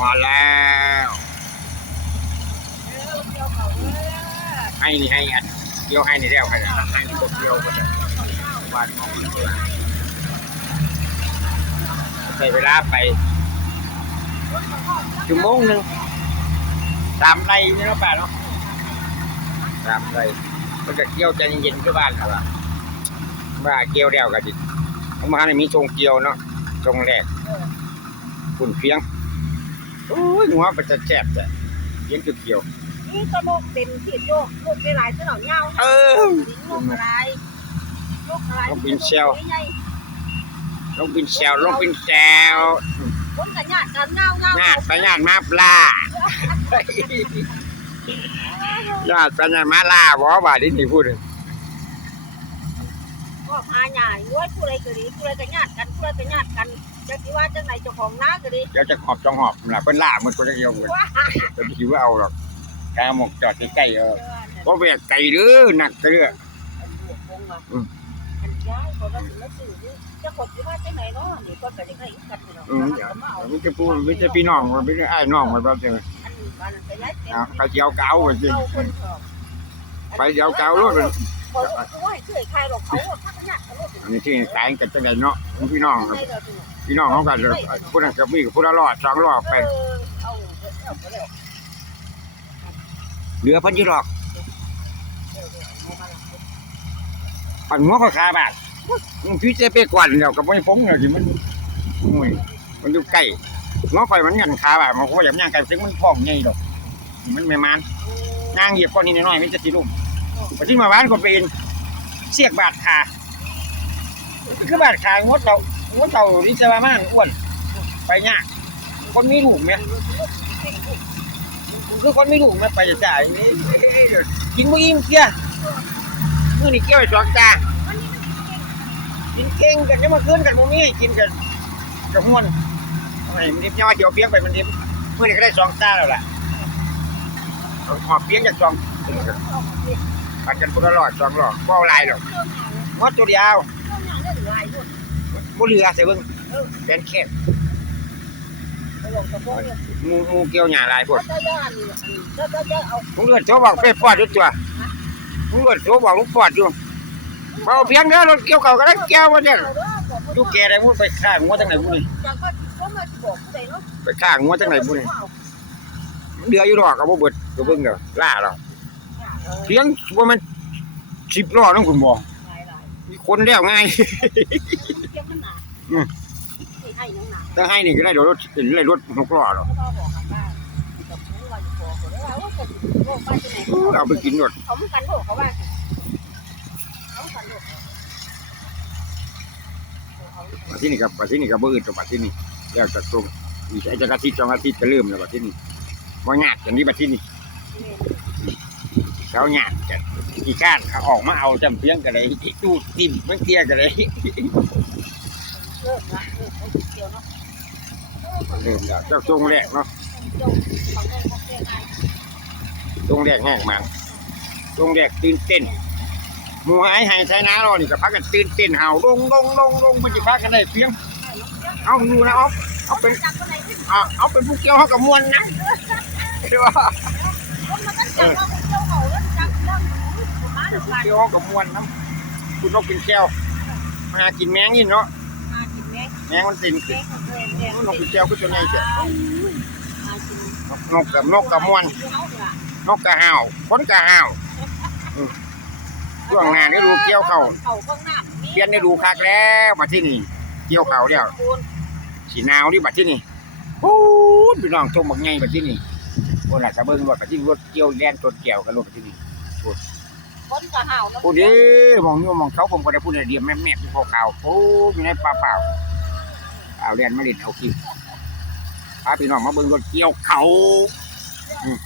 มาแล้ว ให้นี่ให้อันเกี่ยวให้นี่แล้วกันให้นี่ก็เกี่ยวกันบ้านของมันใช้เวลาไปชั่วโมงหนึ่งสามไรนี่เนาะป่าเนาะสามไร่มันจะเกี่ยวใจเย็นๆที่บ้านครับว่าว่าเกี่ยวแล้วก็ดิเอามาในมีทรงเกี่ยวเนาะทรงแรกคุณเพียง โอ้ยหัวมันจะแจ็บแต่เพียงเกี่ยว นี่ก็โลกเต็มที่โยกโลกได้หลายเท่าเงาๆเออ โลกอะไรโลกอะไรลงเป็นเซลล์ลงเป็นแซวลงเป็นแซวคนกันญาติกันเงาเงาญาติไปญาติมาปลาญาติไปญาติมาล่าบ่ว่าดินี่พูดเลยก็พาใหญ่ด้วยผู้ใดก็ดีผู้ใดก็ญาติกันผู้ใดก็ญาติกัน จะคิดว่าจังไหนเจ้าของน้าก็ดีเดี๋ยวจะหอบจองหอบล่ะเพิ่นล่ามันก็จะเกี่ยวกันว่าจะไปคิดว่าเอาหรอกกาหมกจอดใกล้ๆเออบ่แวกไกลเด้อหนักเด้ออืมอันย้ายเขาก็ถึงมาซื้อจะขดคิดว่าจังไหนเนาะนี่ก็ไปยังไงกันเนาะอืมมันจะพูดมันจะพี่น้องมันเป็นอ้ายน้องมันบ่จังอันนี้มันไปย้ายเต็มเอาเขาสิเอาเก่าว่าสิเอาคนชอบไปสิเอาเก่ารถเขาว่าให้ช่วยใครหรอกเขาทักญาติเขาโลกอันนี้ที่ตายกันจังได๋เนาะพี่น้องครับพี่น้องเขาก็ผู้นั้นก็มีผู้ละรอดสองรอดไปเออเอาเอาไปแล้วเหลือเพิ่นอยู่หรอกปันหัวก็คาบาดมันพี่จะไปกวนแล้วกับไม่ฟงเนี่ยที่มันโอ้ยมันอยู่ใกล้หัวไฟมันยันคาบาดมันก็อย่างย่างไก่ซึ่งมันพองใหญ่ดอกมันไม่มันนางเหยียบก้อนนี้น้อยๆมันจะติลุ่ม ไปที่มาบ้านก็เป็นเสียกบาดขาคือบาดขางดเรางดเราดิจะมามันอ้วน ไปยากคนมีลูกไหมคือคนมีลูกไหมไปจะจ่ายนี่กินบ่อิ่มเสียมื้อนี้เกี่ยวไอ้สองจากินเก่งกันจะมาคืนกันมึงนี่กินกันกับม่วนไอ้มันดิบย่อเขียวเปียกไปมันดิบเมื่อนี้ก็ได้สองตาแล้วล่ะเอาหอบเปียกจากสอง ปัดกันพุทธรอดสองรอบก็ลายหรอกวัดตัวเดียวบุเรือใส่เบิ้งเป็นแค่มูมูเกี่ยวหญ้าลายพวกมึงเลือดโชบอกไปปอดอยู่ตัวมึงเลือดโชบอกลูกปอดอยู่เบาเพียงเด้อรถเกี่ยวเก่าก็ได้เกี่ยวมาเนี่ยดูแกได้มึงไปฆ่างัวจังไหนบุนี่ไปฆ่างัวจังไหนบุนี่เดืออยู่ดอกก็บ่เบิดก็เบิ่งเด้อล่าดอก เพียงว่ามัน10ล้อน้องคุณบ่มีคนแล้วง่ายถ้าให้นี่ก็ได้เดี๋ยวรถเห็นเลยรถหกล้อหรอกเอาไปกินรถเขาไม่กันโหเขาว่าเขากันโหมาที่นี่ครับมาที่นี่ครับบ่อื่นกับมาที่นี่แล้วจะตรงอีกไอ้จักรอาทิตย์สองอาทิตย์ก็เริ่มแล้วมาที่นี่ว่างาดอย่างนี้มาที่นี่ เขาหยาดกันอีก้านเขาออกมาเอาจำเพียงกันเลยอีตู้ติ่มเมื่อเตี้ยกันเลยเลิกละเลิกเขาเกี่ยวเนาะเริ่มแล้วเจ้าทรงแรกเนาะจงเขาแก้เขาแก้ไงทรงแรกแห้งมันทรงแรกตื่นเต้นหมูหายหายใช้น้ารอนี่ก็พักกันตื่นเต้นเห่าลงลงลงลงมันจะพักกันได้เพียงเอาดูนะเอาเอาเป็นเอาเอาเป็นผู้เกี่ยวเขากับมวลนะใช่ปะ ของมาเดี๋ยวกันเกี่ยวเขากับมวลนะคุณนกกินแก้วมากินแมงนี่เนาะมากินแม่แมงมันตินแม่ของเพื่อนเนี่ยนกกินแก้วก็ตัวใหญ่เจ้ะมากินนกกับนกกับมวลเขาเนี่ยนกกระห่าวคนกระห่าวอืมช่วงงานได้ดูเกี่ยวเขาเขาข้างหน้าเปลี่ยนได้ดูคักแล้วมาที่นี่เกี่ยวเขาเดียวคูณสีหนาวนี่บัดที่นี่โอ้ยพี่น้องชมบักไงบัดที่นี่คนละสะเบิ้งรถบัดที่รถเกี่ยวแล่นต้นแก้วกันรถบัดที่นี่ คนกะห่าวแล้วพูดดิมองอยู่มองเขาผมก็ได้พูดในเดียมแม่แม่ที่พอข่าวโอ้ยอยู่ในป่าเปล่าเอาเรียนมาเล่นเอาคลิปพาพี่น้องมาเบิ่งรถเกี่ยวเขาอืม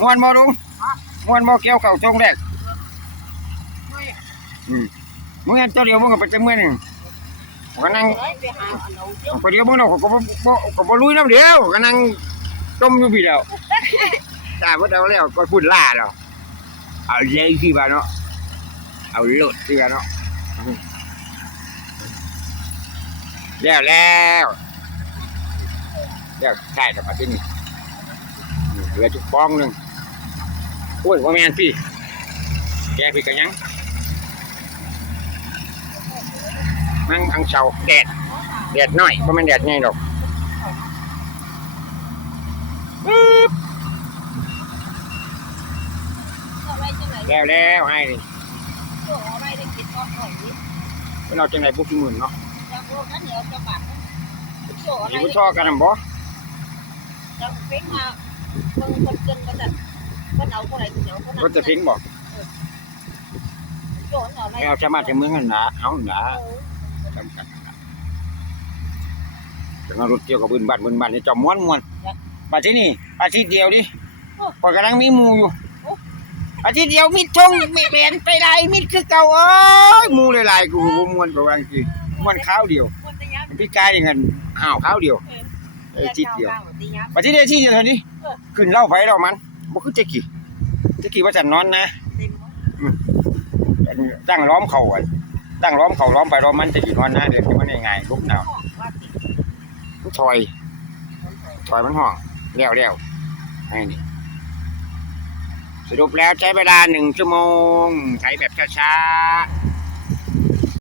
ม่วนบ่ลุงม่วนบ่เกี่ยวเขาทรงแรกอืมมึงเห็นเจ้าเดียวมึงก็ไปจังเมื่อนึงก็นั่งไปหาอันเอาเที่ยวก็เดียวมึงเนาะก็บ่บ่ก็บ่ลุยน้ำเดียวก็นั่งจมอยู่พี่แล้ว จ้าบ่ได้แล้วก็พูดล่าแล้วเอาเลยสิบ่าเนาะเอาโลดสิบ่าเนาะแล้วแล้วเดี๋ยวใช่แต่มาที่นี่เหลือจุกฟองหนึ่งโอ้ยว่าแมนพี่แกพี่กันยังนั่งอังเชาแดดแดดน้อยเพราะมันแดดไงดอกปึ๊บ อะไรจังไหน แล้วแล้วไอ้นี่ช่วงอะไรได้กินก็หน่อยนิดเป็นเราจังไรบุกที่หมื่นเนาะจังโลกันเหนียวจะบาดช่วงอะไรนี่ผู้ชอกันนำบ่จังเฟ้งมาเบิ่งคนเกินก็จะก็เอาคนไหนเหนียวคนนั้นรถจะทิ้งบ่ช่วงอะไรไม่เอาชาวบ้านชาวเมืองกันหนาเอาหนาเออจำกัดนะจะมารถเกี่ยวกับบืนบ้านบืนบ้านนี่จอมม้วนม้วนมาที่นี่อาทิตย์เดียวดิพอยกำลังมีหมูอยู่ อาทิตย์เดียวมีทงมีเบนไปได้มีคือเก่าเอ้ยหมูหลายๆกูบ่ม้วนกว่าบางทีม้วนข้าวเดียวคนจะยับพี่กายอย่างนั้นอ้าวข้าวเดียวอาทิตย์เดียวตียับอาทิตย์เดียวที่เดียวเท่านี้ขึ้นเหล่าไฟเรามันบ่คือเจ๊กี้เจ๊กี้ว่าจะนอนนะเต็มตั้งล้อมเข่าไว้ตั้งล้อมเข่าล้อมไปล้อมมันจะกี่นอนนะเดี๋ยวมันยังไงลุกหนาวห้องว่าติดมันถอยถอยมันห้องเลี้ยวเลี้ยวไอ้นี่ สรุปแล้วใช้เวลาหนึ่งชั่วโมง ใช้แบบช้าๆ